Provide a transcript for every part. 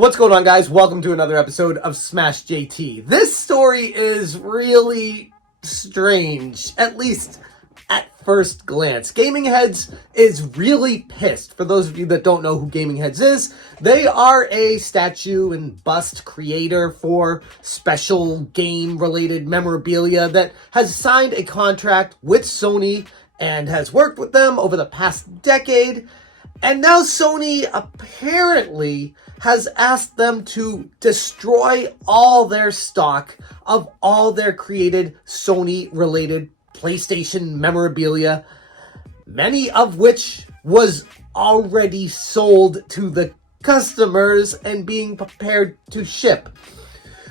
What's going on, guys? Welcome to another episode of Smash JT. This story is really strange, at least at first glance. Gaming Heads is really pissed. For those of you that don't know who Gaming Heads is, they are a statue and bust creator for special game-related memorabilia that has signed a contract with Sony and has worked with them over the past decade. And now Sony apparently has asked them to destroy all their stock of all their created Sony-related PlayStation memorabilia, many of which was already sold to the customers and being prepared to ship.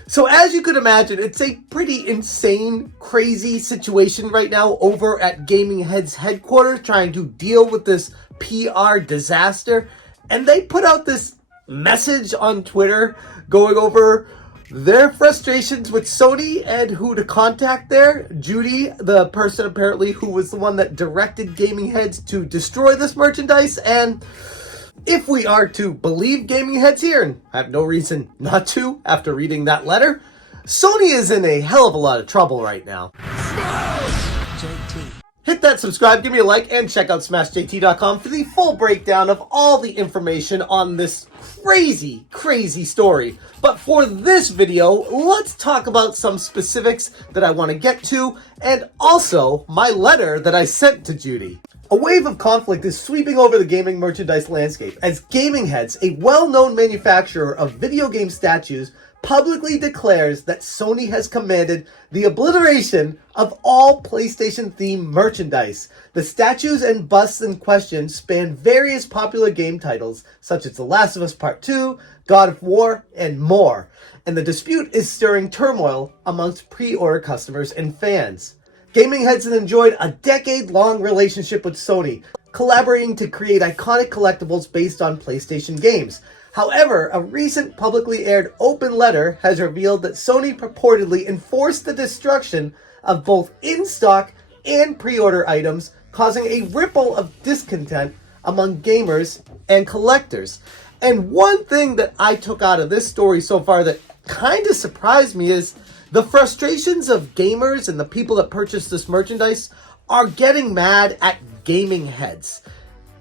So as you could imagine, it's a pretty insane, crazy situation right now over at Gaming Heads headquarters trying to deal with this PR disaster. And they put out this message on Twitter going over their frustrations with Sony and who to contact there. Judy, the person apparently who was the one that directed Gaming Heads to destroy this merchandise, and if we are to believe Gaming Heads here, and I have no reason not to after reading that letter, Sony is in a hell of a lot of trouble right now. Hit that subscribe, give me a like, and check out SmashJT.com for the full breakdown of all the information on this crazy, crazy story. But for this video, let's talk about some specifics that I want to get to, and also my letter that I sent to Judy. A wave of conflict is sweeping over the gaming merchandise landscape as Gaming Heads, a well-known manufacturer of video game statues, publicly declares that Sony has commanded the obliteration of all PlayStation-themed merchandise. The statues and busts in question span various popular game titles, such as The Last of Us Part 2, God of War, and more. And the dispute is stirring turmoil amongst pre-order customers and fans. Gaming Heads has enjoyed a decade-long relationship with Sony, collaborating to create iconic collectibles based on PlayStation games. However, a recent publicly aired open letter has revealed that Sony purportedly enforced the destruction of both in-stock and pre-order items, causing a ripple of discontent among gamers and collectors. And one thing that I took out of this story so far that kind of surprised me is the frustrations of gamers and the people that purchase this merchandise are getting mad at Gaming Heads,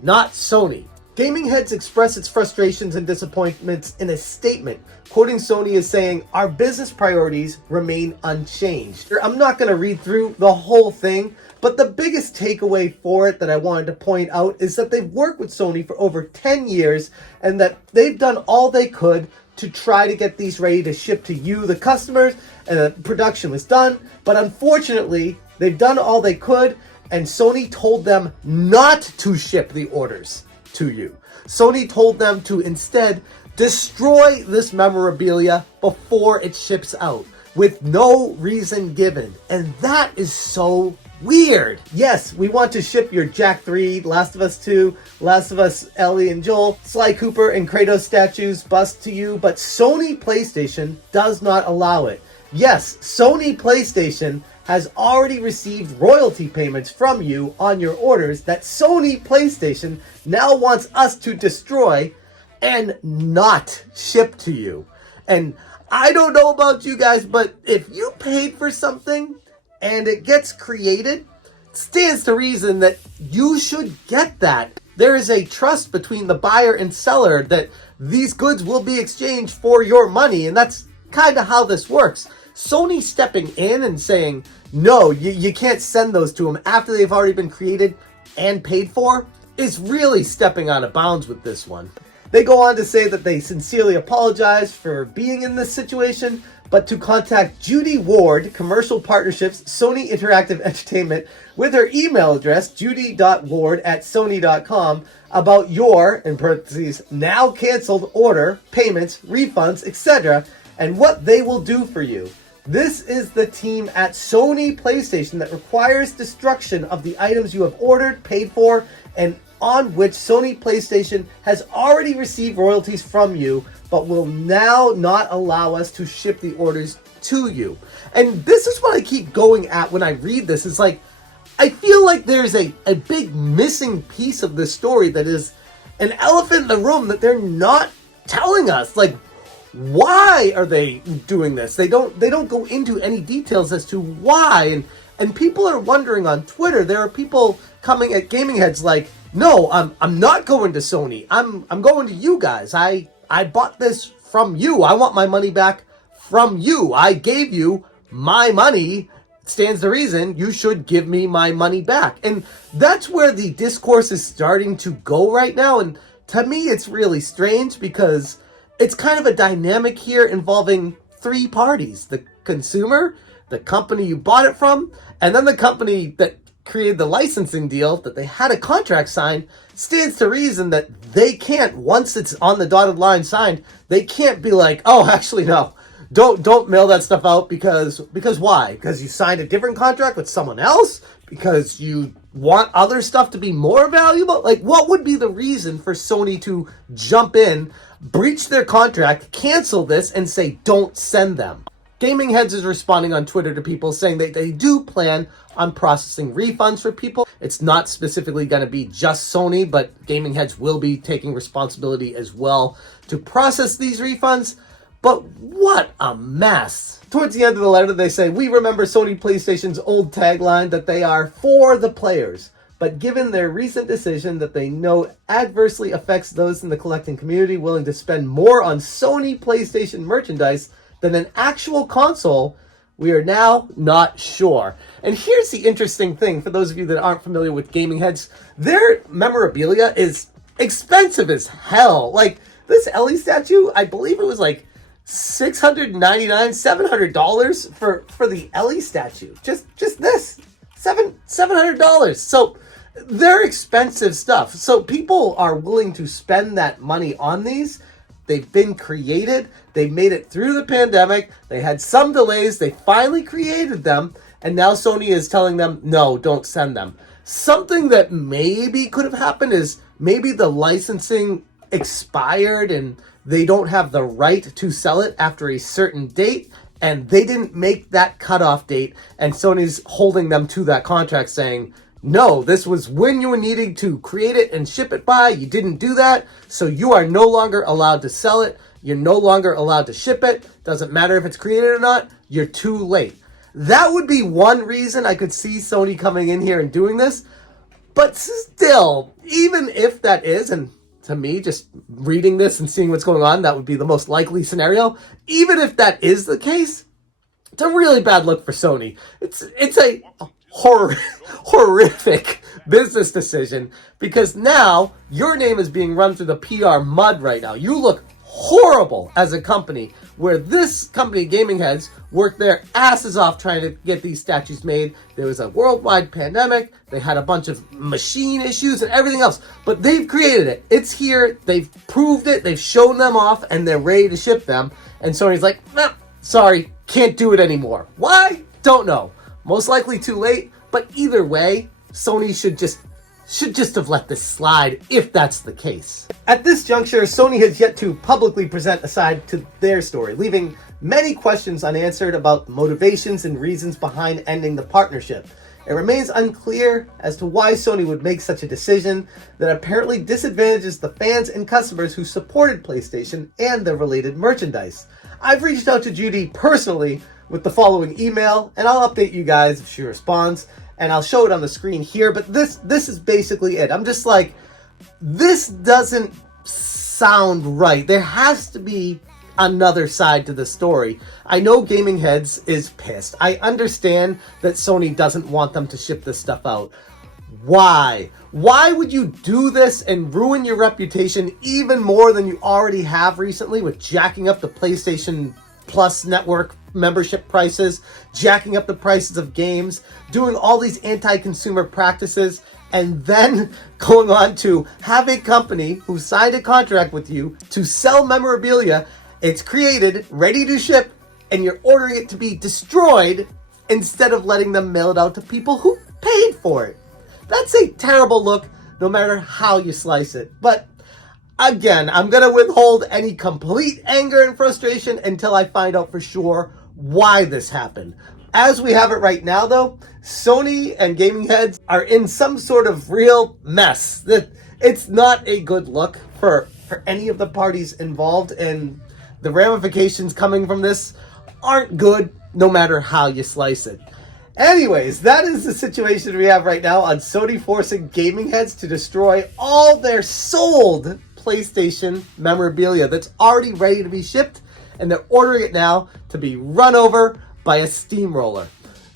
not Sony. Gaming Heads expressed its frustrations and disappointments in a statement, quoting Sony as saying, "Our business priorities remain unchanged." I'm not going to read through the whole thing, but the biggest takeaway for it that I wanted to point out is that they've worked with Sony for over 10 years and that they've done all they could to try to get these ready to ship to you, the customers, and the production was done. But unfortunately, they've done all they could, and Sony told them not to ship the orders to you. Sony told them to instead destroy this memorabilia before it ships out, with no reason given. And that is so weird. Yes, we want to ship your Jack 3, Last of Us 2, Last of Us Ellie and Joel, Sly Cooper and Kratos statues bust to you, but Sony PlayStation does not allow it. Yes, Sony PlayStation has already received royalty payments from you on your orders that Sony PlayStation now wants us to destroy and not ship to you. And I don't know about you guys, but if you paid for something and it gets created, it stands to reason that you should get that. There is a trust between the buyer and seller that these goods will be exchanged for your money, and that's kind of how this works. Sony stepping in and saying, no, you can't send those to them after they've already been created and paid for is really stepping out of bounds with this one. They go on to say that they sincerely apologize for being in this situation, but to contact Judy Ward, Commercial Partnerships, Sony Interactive Entertainment, with her email address, judy.ward@sony.com, about your, in parentheses, now canceled order, payments, refunds, etc., and what they will do for you. This is the team at Sony PlayStation that requires destruction of the items you have ordered, paid for, and on which Sony PlayStation has already received royalties from you, but will now not allow us to ship the orders to you. And this is what I keep going at when I read this. It's like, I feel like there's a big missing piece of this story that is an elephant in the room that they're not telling us. Like, why are they doing this? They don't go into any details as to why, and people are wondering on Twitter. There are people coming at gaming heads like, no, I'm not going to Sony. I'm going to you guys. I bought this from you. I want my money back from you. I gave you my money. Stands to reason you should give me my money back. And that's where the discourse is starting to go right now. And to me, it's really strange because it's kind of a dynamic here involving three parties: the consumer, the company you bought it from, and then the company that created the licensing deal that they had a contract signed. Stands to reason that they can't, once it's on the dotted line signed, they can't be like, oh, actually, no, don't mail that stuff out because why? Because you signed a different contract with someone else? Because you want other stuff to be more valuable? Like, what would be the reason for Sony to jump in, breach their contract, cancel this, and say, don't send them? Gaming Heads is responding on Twitter to people saying that they do plan on processing refunds for people. It's not specifically going to be just Sony, but Gaming Heads will be taking responsibility as well to process these refunds. But what a mess. Towards the end of the letter, they say, we remember Sony PlayStation's old tagline that they are for the players. But given their recent decision that they know adversely affects those in the collecting community willing to spend more on Sony PlayStation merchandise than an actual console, we are now not sure. And here's the interesting thing for those of you that aren't familiar with Gaming Heads. Their memorabilia is expensive as hell. Like, this Ellie statue, I believe it was like $699, $700 for the Ellie statue. Just this. $700. So they're expensive stuff. So people are willing to spend that money on these. They've been created. They made it through the pandemic. They had some delays. They finally created them. And now Sony is telling them, no, don't send them. Something that maybe could have happened is maybe the licensing expired and they don't have the right to sell it after a certain date. And they didn't make that cutoff date. And Sony's holding them to that contract saying, no, this was when you were needing to create it and ship it by. You didn't do that. So you are no longer allowed to sell it. You're no longer allowed to ship it. Doesn't matter if it's created or not. You're too late. That would be one reason I could see Sony coming in here and doing this. But still, even if that is, and to me, just reading this and seeing what's going on, that would be the most likely scenario. Even if that is the case, it's a really bad look for Sony. It's a horrific business decision because now your name is being run through the PR mud right now. You look horrible as a company where this company, Gaming Heads, worked their asses off trying to get these statues made. There was a worldwide pandemic. They had a bunch of machine issues and everything else, but they've created it. It's here. They've proved it. They've shown them off and they're ready to ship them. And Sony's like, nah, sorry, can't do it anymore. Why? Don't know. Most likely too late, but either way, Sony should just have let this slide if that's the case. At this juncture, Sony has yet to publicly present a side to their story, leaving many questions unanswered about the motivations and reasons behind ending the partnership. It remains unclear as to why Sony would make such a decision that apparently disadvantages the fans and customers who supported PlayStation and the related merchandise. I've reached out to Judy personally with the following email, and I'll update you guys if she responds, and I'll show it on the screen here, but this is basically it. I'm just like, this doesn't sound right. There has to be another side to the story. I know Gaming Heads is pissed. I understand that Sony doesn't want them to ship this stuff out. Why? Why would you do this and ruin your reputation even more than you already have recently with jacking up the PlayStation Plus network membership prices, jacking up the prices of games, doing all these anti-consumer practices, and then going on to have a company who signed a contract with you to sell memorabilia? It's created, ready to ship, and you're ordering it to be destroyed instead of letting them mail it out to people who paid for it. That's a terrible look, no matter how you slice it. But again, I'm going to withhold any complete anger and frustration until I find out for sure why this happened. As we have it right now, though, Sony and Gaming Heads are in some sort of real mess. It's not a good look for any of the parties involved, and The ramifications coming from this aren't good, no matter how you slice it. Anyways, that is the situation we have right now on Sony forcing gaming heads to destroy all their sold PlayStation memorabilia that's already ready to be shipped, and they're ordering it now to be run over by a steamroller.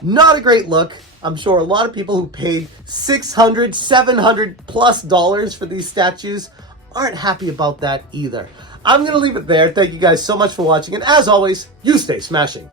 Not a great look. I'm sure a lot of people who paid $600, $700 plus for these statues aren't happy about that either. I'm going to leave it there. Thank you guys so much for watching, and as always, you stay smashing.